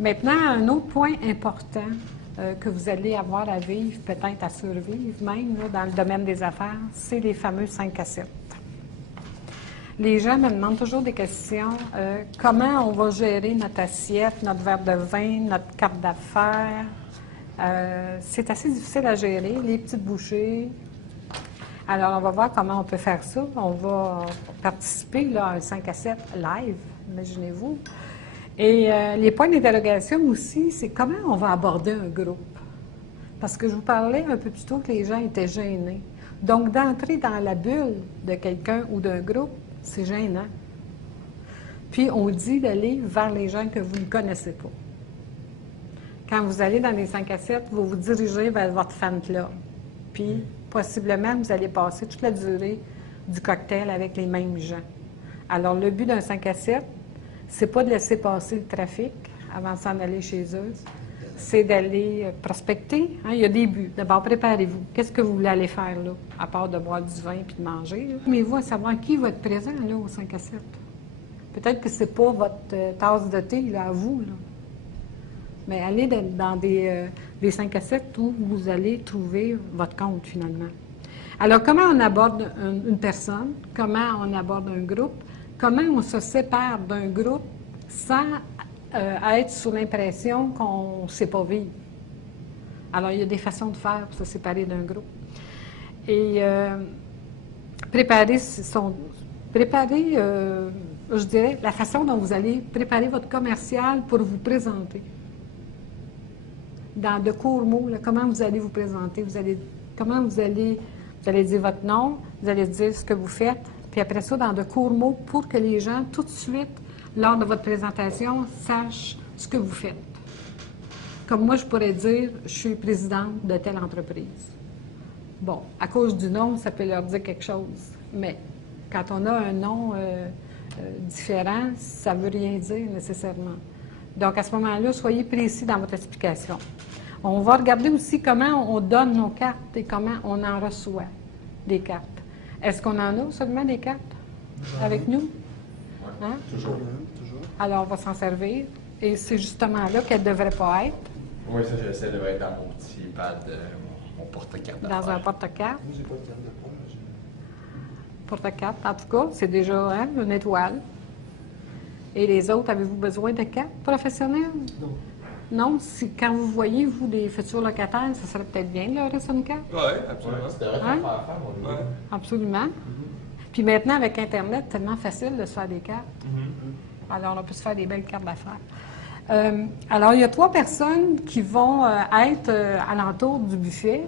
Maintenant, un autre point important que vous allez avoir à vivre, peut-être à survivre même, là, dans le domaine des affaires, c'est les fameux 5 à 7. Les gens me demandent toujours des questions. Comment on va gérer notre assiette, notre verre de vin, notre carte d'affaires? C'est assez difficile à gérer, les petites bouchées. Alors, on va voir comment on peut faire ça. On va participer là, à un 5 à 7 live, imaginez-vous. Et les points d'interrogation aussi, c'est comment on va aborder un groupe. Parce que je vous parlais un peu plus tôt que les gens étaient gênés. Donc, d'entrer dans la bulle de quelqu'un ou d'un groupe, c'est gênant. Puis, on dit d'aller vers les gens que vous ne connaissez pas. Quand vous allez dans les 5 à 7, vous vous dirigez vers votre fan club. Puis, possiblement, vous allez passer toute la durée du cocktail avec les mêmes gens. Alors, le but d'un 5 à 7, c'est pas de laisser passer le trafic avant de s'en aller chez eux. C'est d'aller prospecter. Hein? Il y a des buts. D'abord, préparez-vous. Qu'est-ce que vous voulez aller faire, là, à part de boire du vin et de manger? Mais vous, à savoir qui va être présent, là, au 5 à 7. Peut-être que c'est pas votre tasse de thé, là, à vous, là. Mais allez dans des 5 à 7 où vous allez trouver votre compte, finalement. Alors, comment on aborde une personne? Comment on aborde un groupe? Comment on se sépare d'un groupe sans être sous l'impression qu'on ne sait pas vivre? Alors, il y a des façons de faire pour se séparer d'un groupe. Et préparer, je dirais, la façon dont vous allez préparer votre commercial pour vous présenter. Dans de courts mots, là, comment vous allez vous présenter? Vous allez dire votre nom, vous allez dire ce que vous faites, puis après ça, dans de courts mots, pour que les gens, tout de suite, lors de votre présentation, sachent ce que vous faites. Comme moi, je pourrais dire, je suis présidente de telle entreprise. Bon, à cause du nom, ça peut leur dire quelque chose, mais quand on a un nom différent, ça ne veut rien dire nécessairement. Donc, à ce moment-là, soyez précis dans votre explication. On va regarder aussi comment on donne nos cartes et comment on en reçoit des cartes. Est-ce qu'on en a seulement des cartes avec nous? Hein? Toujours. Alors, on va s'en servir. Et c'est justement là qu'elle ne devrait pas être. Oui, ça, j'essaie de être dans mon petit pad, mon porte-carte. Dans un porte-carte. Moi, j'ai pas de carte de points. Porte-carte, en tout cas, c'est déjà une étoile. Et les autres, avez-vous besoin de cartes professionnelles? Non. Non? Si, quand vous voyez, vous, des futurs locataires, ça serait peut-être bien de leur rester une carte? Oui, absolument. Ouais, c'est vrai Hein? qu'on faire, mon Ouais. Absolument. Puis maintenant, avec Internet, c'est tellement facile de se faire des cartes. Alors, on peut se faire des belles cartes d'affaires. Alors, il y a 3 personnes qui vont être alentour du buffet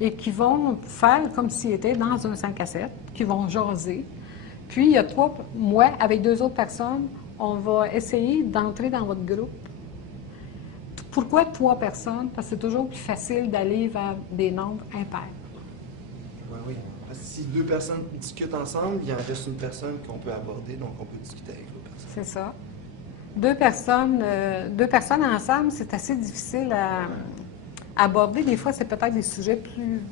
et qui vont faire comme s'ils étaient dans un 5 à 7, qui vont jaser. Puis, il y a 3, moi, avec 2 autres personnes, on va essayer d'entrer dans votre groupe. Pourquoi 3 personnes? Parce que c'est toujours plus facile d'aller vers des nombres impairs. Oui, oui. Parce que si 2 personnes discutent ensemble, il y en reste une personne qu'on peut aborder, donc on peut discuter avec l'autre personne. C'est ça. 2 personnes ensemble, c'est assez difficile à aborder. Des fois, c'est peut-être des sujets plus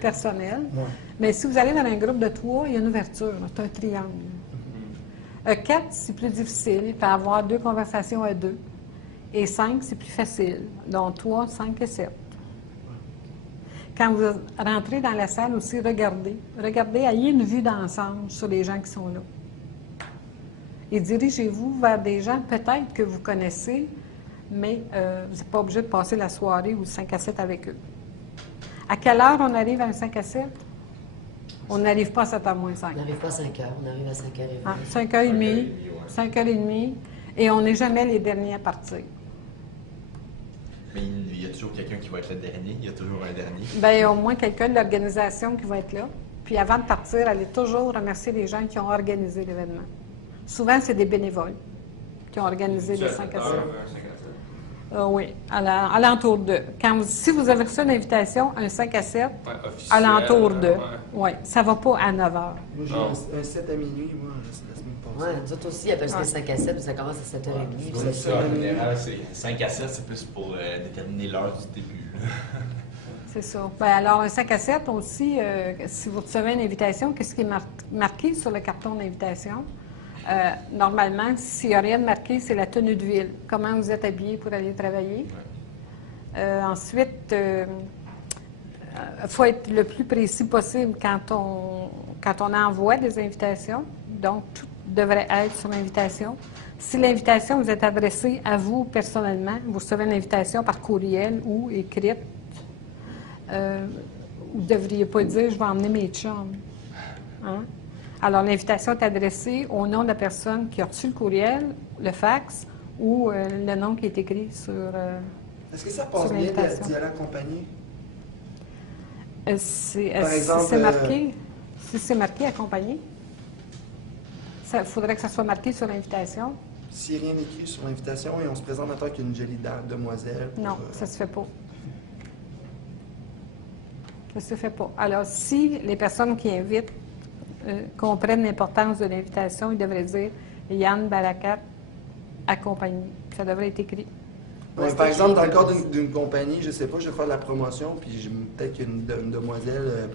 personnels. Ouais. Mais si vous allez dans un groupe de 3, il y a une ouverture, c'est un triangle. 4, c'est plus difficile. Il peut y avoir 2 conversations à 2. Et 5, c'est plus facile. Donc 3, 5 et 7. Quand vous rentrez dans la salle aussi, regardez. Regardez, ayez une vue d'ensemble sur les gens qui sont là. Et dirigez-vous vers des gens peut-être que vous connaissez, mais vous n'êtes pas obligé de passer la soirée ou le 5 à 7 avec eux. À quelle heure on arrive à un 5 à 7? On n'arrive pas à 7 h moins 5. On n'arrive pas à 5 heures, on arrive à 5h30. Ah, 5h30, 5h30, et on n'est jamais les derniers à partir. Mais il y a toujours quelqu'un qui va être le dernier. Il y a toujours un dernier. Bien, il y a au moins quelqu'un de l'organisation qui va être là. Puis avant de partir, allez toujours remercier les gens qui ont organisé l'événement. Souvent, c'est des bénévoles qui ont organisé les 5 à 7. Oui, à l'entour de. Si vous avez reçu une invitation, un 5 à 7, à l'entour de. Oui, ça ne va pas à 9 h. Moi, j'ai un 7 à minuit, moi, la semaine passée. Oui, nous autres aussi, il y a 5 à 7, puis ça commence à 7h30. C'est ça, en général, c'est 5 à 7, c'est plus pour déterminer l'heure du début. C'est ça. Bien, alors, un 5 à 7 aussi, si vous recevez une invitation, qu'est-ce qui est marqué sur le carton d'invitation? Normalement, s'il n'y a rien de marqué, c'est la tenue de ville. Comment vous êtes habillé pour aller travailler. Ensuite, il faut être le plus précis possible quand on envoie des invitations. Donc, tout devrait être sur l'invitation. Si l'invitation vous est adressée à vous personnellement, vous recevez une invitation par courriel ou écrite, vous ne devriez pas dire « je vais emmener mes chums ». Hein? Alors, l'invitation est adressée au nom de la personne qui a reçu le courriel, le fax ou le nom qui est écrit sur Est-ce que ça passe bien d'y aller accompagné? Par exemple, si c'est marqué, accompagné, il faudrait que ça soit marqué sur l'invitation. S'il n'y a rien écrit sur l'invitation et on se présente en tant qu'une jolie demoiselle. Non, ça se fait pas. Ça se fait pas. Alors, si les personnes qui invitent comprennent l'importance de l'invitation, ils devraient dire Yann Barakat accompagné. Ça devrait être écrit. Ouais, par exemple, dans le cadre d'une compagnie, je ne sais pas, je vais faire de la promotion, puis peut-être qu'il y a une demoiselle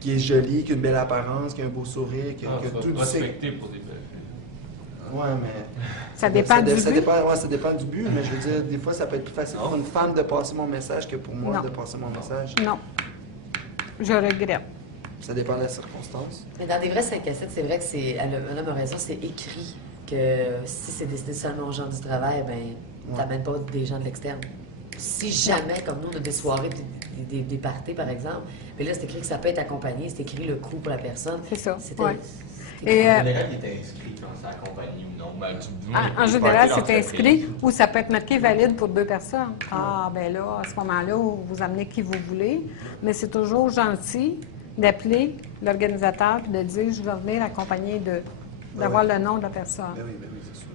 qui est jolie, qui a une belle apparence, qui a un beau sourire, qui a tout prospecter pour des belles. Ouais, mais. Ça dépend du but. Ça dépend du but, mais je veux dire, des fois, ça peut être plus facile pour une femme de passer mon message que pour moi de passer mon message. Non. Je regrette. Ça dépend de la circonstance. Mais dans des vrais 5 à 7, c'est vrai que madame a raison, c'est écrit que si c'est destiné seulement aux gens du travail, ben, t'amènes pas des gens de l'externe. Si jamais, comme nous, on a des soirées, des parties, par exemple, mais là, c'est écrit que ça peut être accompagné, c'est écrit le coût pour la personne. C'est ça. Ouais. Et, en général, il est inscrit quand c'est accompagné ou non. en général, c'est inscrit ou ça peut être marqué valide pour 2 personnes. Ah, ben là, à ce moment-là, vous amenez qui vous voulez, mais c'est toujours gentil d'appeler l'organisateur et de dire je vais venir accompagner d'avoir le nom de la personne. Ben oui, ben oui, c'est sûr.